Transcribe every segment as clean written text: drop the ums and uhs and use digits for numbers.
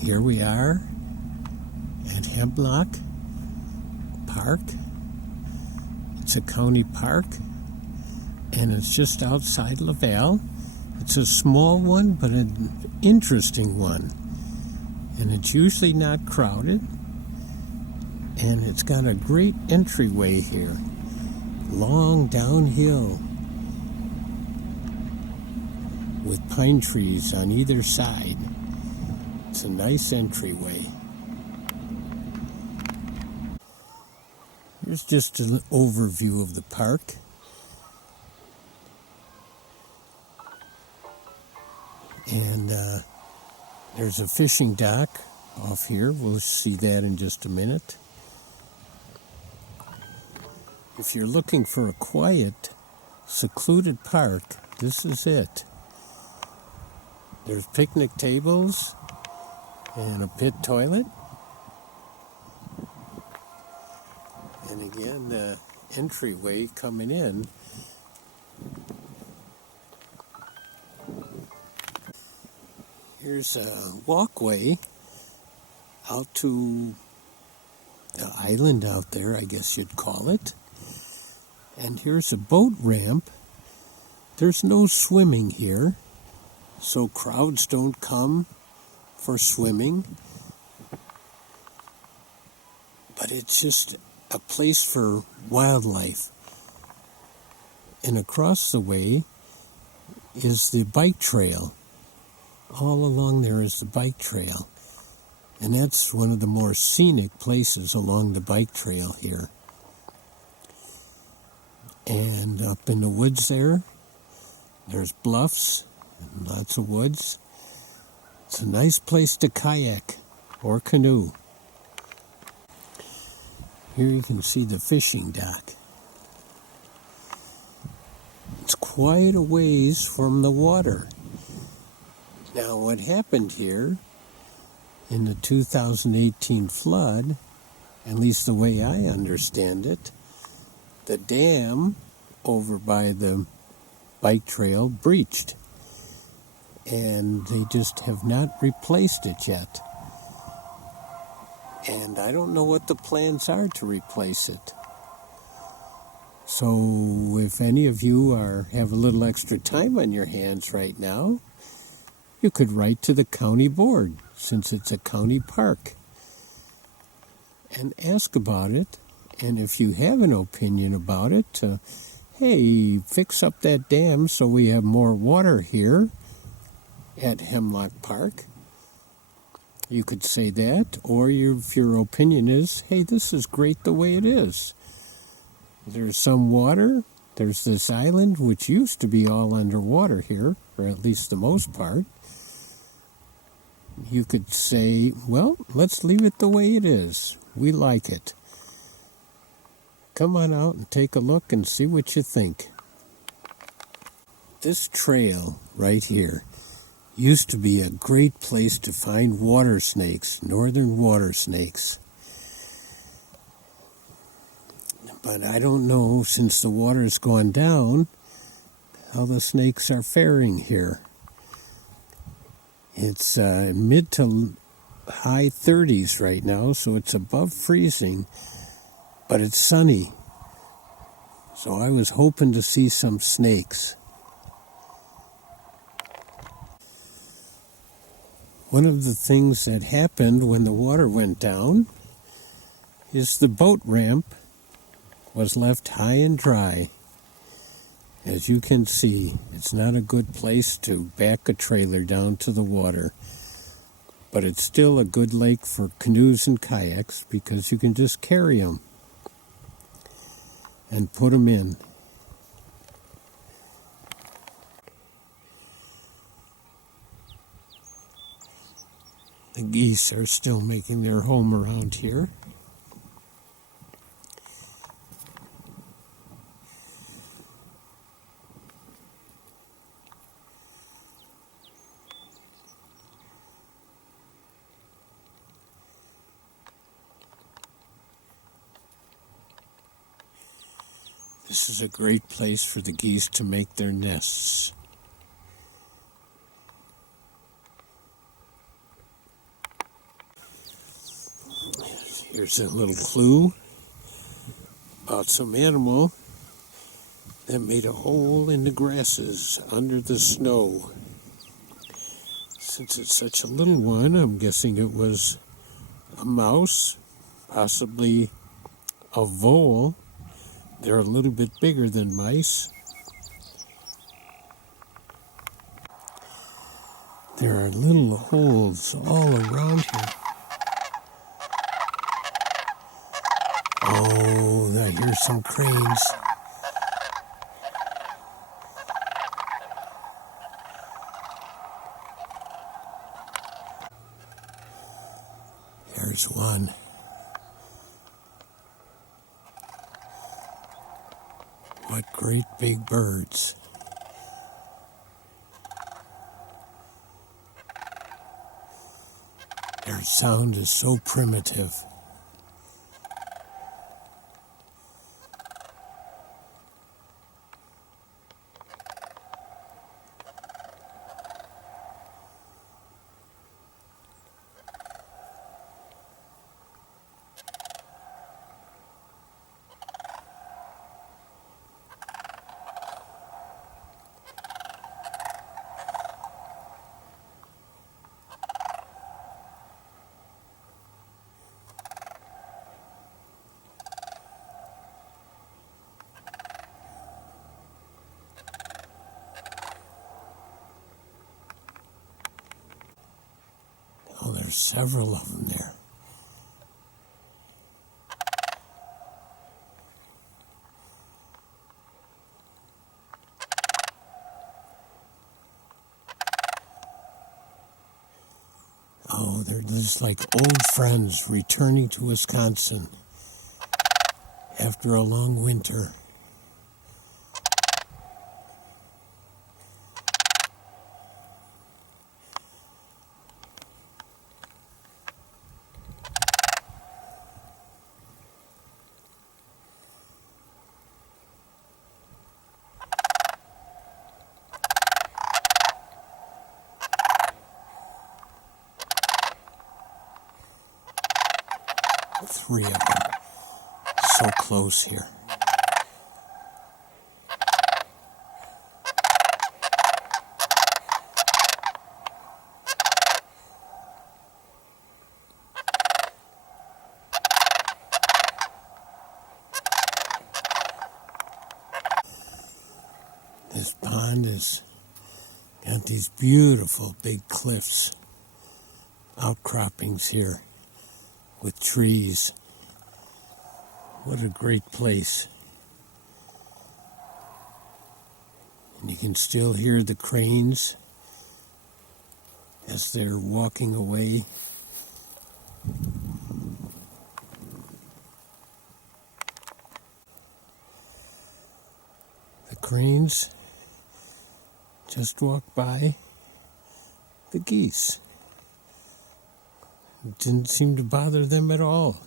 Here we are at Hemlock Park. It's a county park, and it's just outside Laval. It's a small one, but an interesting one. And it's usually not crowded. And it's got a great entryway here. Long downhill with pine trees on either side. It's a nice entryway. Here's just an overview of the park. And there's a fishing dock off here. We'll see that in just a minute. If you're looking for a quiet, secluded park, this is it. There's picnic tables and a pit toilet. And again, the entryway coming in. Here's a walkway out to the island out there, I guess you'd call it. And here's a boat ramp. There's no swimming here, so crowds don't come for swimming. But it's just a place for wildlife. And across the way is the bike trail. All along there is the bike trail. And that's one of the more scenic places along the bike trail here. And up in the woods there's bluffs and lots of woods. It's a nice place to kayak or canoe. Here you can see the fishing dock. It's quite a ways from the water. Now, what happened here in the 2018 flood, at least the way I understand it, the dam over by the bike trail breached, and they just have not replaced it yet. And I don't know what the plans are to replace it. So if any of you have a little extra time on your hands right now, you could write to the county board, since it's a county park, and ask about it. And if you have an opinion about it, hey, fix up that dam so we have more water here at Hemlock Park. You could say that, or if your opinion is, hey, this is great the way it is. There's some water. There's this island, which used to be all underwater here, or at least the most part. You could say, well, let's leave it the way it is. We like it. Come on out and take a look and see what you think. This trail right here used to be a great place to find water snakes, northern water snakes. But I don't know, since the water's gone down, how the snakes are faring here. It's mid to high 30s right now, so it's above freezing, but it's sunny. So I was hoping to see some snakes. One of the things that happened when the water went down is the boat ramp was left high and dry. As you can see, it's not a good place to back a trailer down to the water, but it's still a good lake for canoes and kayaks because you can just carry them and put them in. The geese are still making their home around here. This is a great place for the geese to make their nests. Here's a little clue about some animal that made a hole in the grasses under the snow. Since it's such a little one, I'm guessing it was a mouse, possibly a vole. They're a little bit bigger than mice. There are little holes all around here. Oh, I hear some cranes. There's one. What great big birds. Their sound is so primitive. Oh, there's several of them there. Oh, they're just like old friends returning to Wisconsin after a long winter. Three of them. So close here. This pond has got these beautiful big cliffs, outcroppings here with trees. What a great place. And you can still hear the cranes as they're walking away. The cranes just walked by the geese. It didn't seem to bother them at all.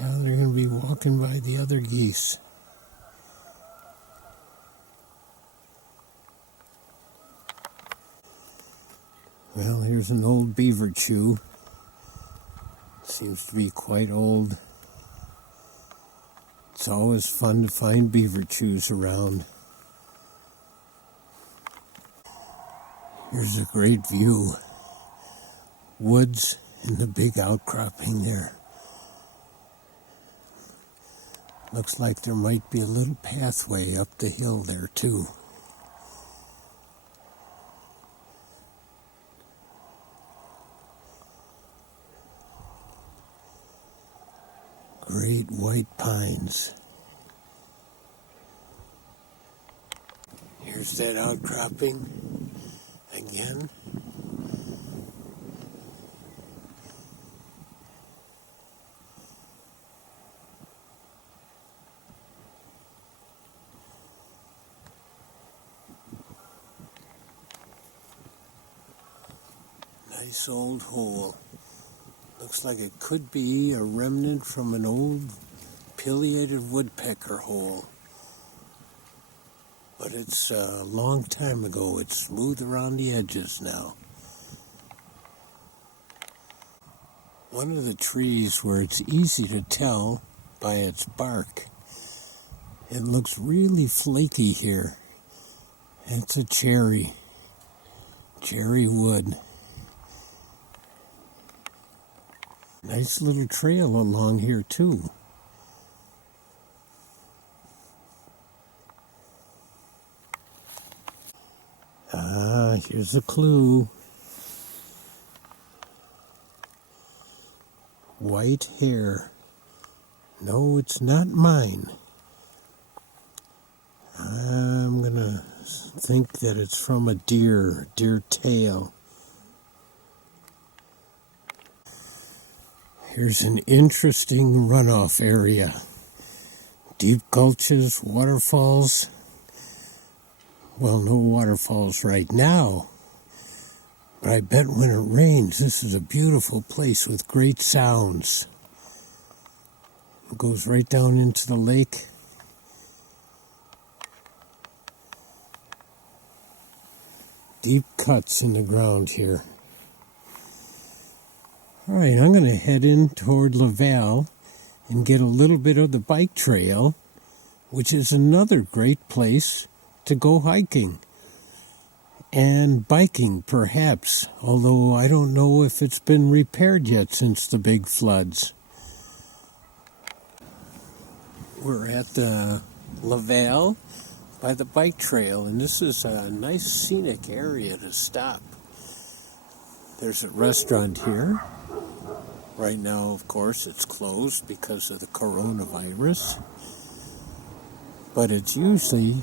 Now they're going to be walking by the other geese. Well, here's an old beaver chew. Seems to be quite old. It's always fun to find beaver chews around. Here's a great view. Woods and the big outcropping there. Looks like there might be a little pathway up the hill there too. Great white pines. Here's that outcropping again. Nice old hole. Looks like it could be a remnant from an old pileated woodpecker hole. but it's a long time ago. It's smooth around the edges now. One of the trees where it's easy to tell by its bark, it looks really flaky here. It's a cherry wood. Nice little trail along here too. Here's a clue. White hair. No, it's not mine. I'm gonna think that it's from a deer tail. Here's an interesting runoff area. Deep gulches, waterfalls. Well, no waterfalls right now, but I bet when it rains, this is a beautiful place with great sounds. It goes right down into the lake. Deep cuts in the ground here. All right, I'm going to head in toward Laval and get a little bit of the bike trail, which is another great place to go hiking and biking, perhaps, although I don't know if it's been repaired yet since the big floods. We're at the Laval by the bike trail, and this is a nice scenic area to stop. There's a restaurant here. Right now, of course, it's closed because of the coronavirus, but it's usually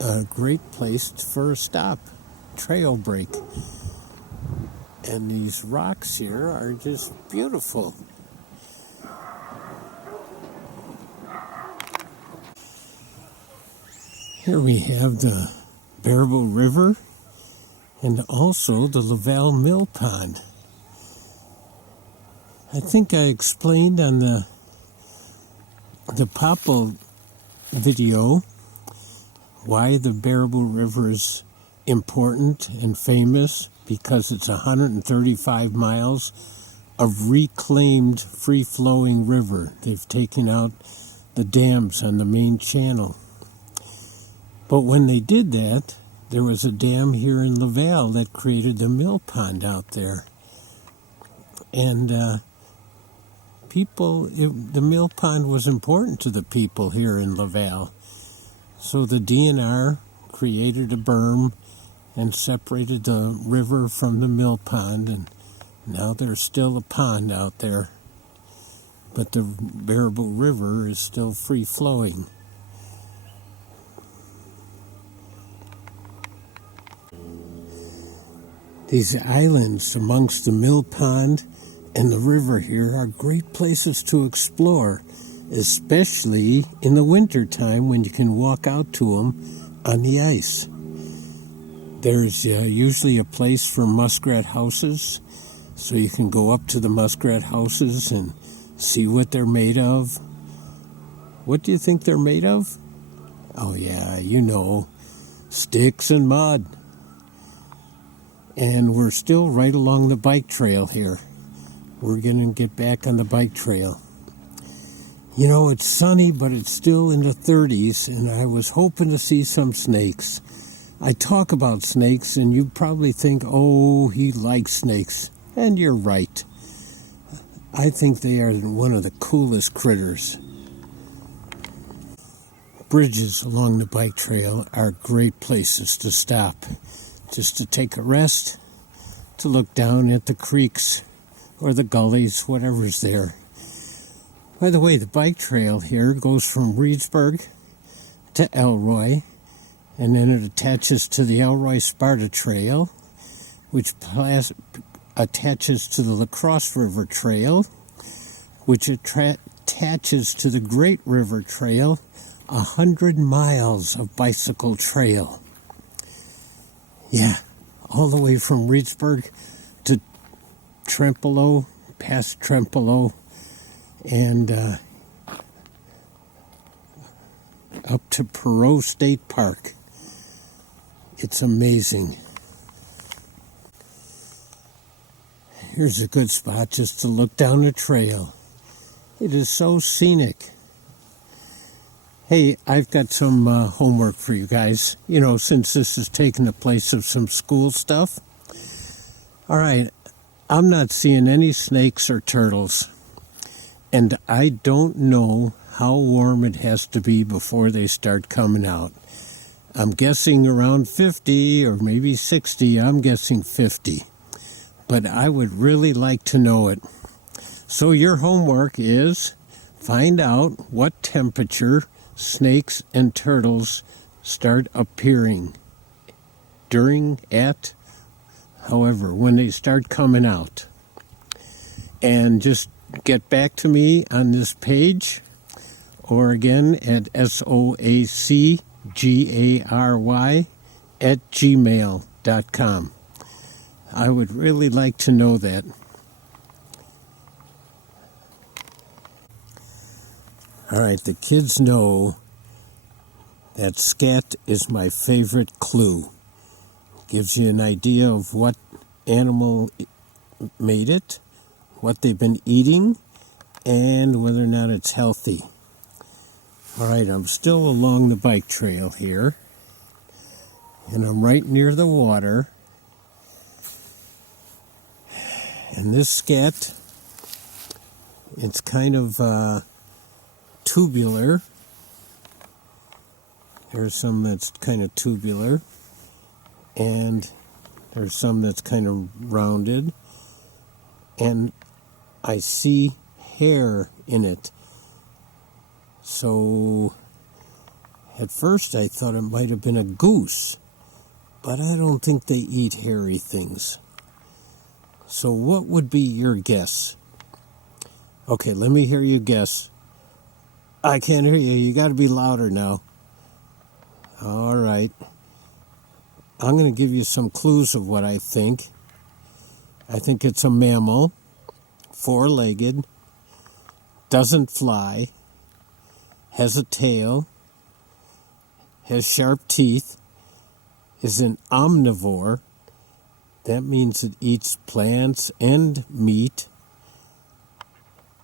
a great place for a stop, trail break. And these rocks here are just beautiful. Here we have the Baraboo River and also the Laval Mill Pond. I think I explained on the Popple video why the Baraboo River is important and famous, because it's 135 miles of reclaimed free-flowing river. They've taken out the dams on the main channel. But when they did that, there was a dam here in Laval that created the mill pond out there. And the mill pond was important to the people here in Laval. So the DNR created a berm and separated the river from the mill pond, and now there's still a pond out there. But the Baraboo River is still free-flowing. These islands amongst the mill pond and the river here are great places to explore, especially in the winter time when you can walk out to them on the ice. There's usually a place for muskrat houses, so you can go up to the muskrat houses and see what they're made of. What do you think they're made of? Oh yeah, you know, sticks and mud. And we're still right along the bike trail here. We're going to get back on the bike trail. You know, it's sunny, but it's still in the 30s, and I was hoping to see some snakes. I talk about snakes, and you probably think, oh, he likes snakes. And you're right. I think they are one of the coolest critters. Bridges along the bike trail are great places to stop, just to take a rest, to look down at the creeks or the gullies, whatever's there. By the way, the bike trail here goes from Reedsburg to Elroy, and then it attaches to the Elroy-Sparta Trail, which attaches to the La Crosse River Trail, which attaches to the Great River Trail, 100 miles of bicycle trail. Yeah, all the way from Reedsburg to Trempealeau, past Trempealeau, and up to Perot State Park. It's amazing. Here's a good spot just to look down the trail. It is so scenic. Hey, I've got some homework for you guys, since this is taking the place of some school stuff. All right, I'm not seeing any snakes or turtles, and I don't know how warm it has to be before they start coming out. I'm guessing around 50 or maybe 60. I'm guessing 50. But I would really like to know it. So your homework is find out what temperature snakes and turtles start appearing when they start coming out. And just get back to me on this page, or again at soacgary@gmail.com. I would really like to know that. All right, the kids know that scat is my favorite clue. Gives you an idea of what animal made it, what they've been eating, and whether or not it's healthy. All right, I'm still along the bike trail here, and I'm right near the water. And this scat, it's kind of tubular. There's some that's kind of tubular, and there's some that's kind of rounded, and I see hair in it. So at first I thought it might have been a goose, but I don't think they eat hairy things. So what would be your guess? Okay, let me hear you guess. I can't hear you. You got to be louder now. All right. I'm going to give you some clues of what I think. I think it's a mammal, 4-legged, doesn't fly, has a tail, has sharp teeth, is an omnivore. That means it eats plants and meat,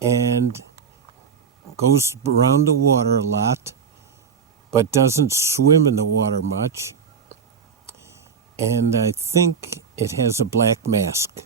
and goes around the water a lot, but doesn't swim in the water much. And I think it has a black mask.